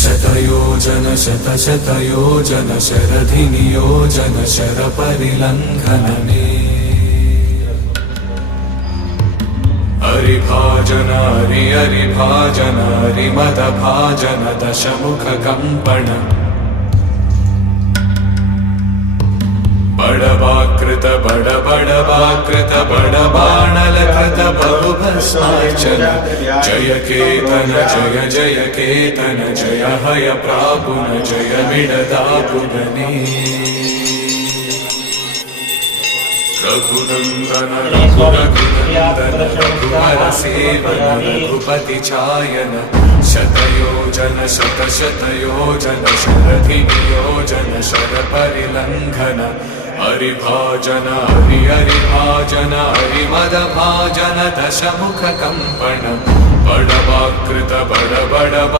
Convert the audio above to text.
शतयोजन शतशतयोजन शरधिनियोजन शरपरिलङ्घनने हरिभाजन हरिभाजन हरिमदभाजन दशमुखकम्पण बडवाकृत बडबडवाकृत बडबाणलकृत बहुभस्मार्चन जय केतन जय जय केतन जय हय प्रापुन जय मिडदापुगने रघुनन्दन रघुनन्दन रघुवर सेवन रघुपति चायन शतयोजन शतशतयोजन शरधिनियोजन शरपरिलङ्घन हरिभाजन हरिभाजन हरिमदभाजन दशमुखकम्पण बडवाकृत बडबड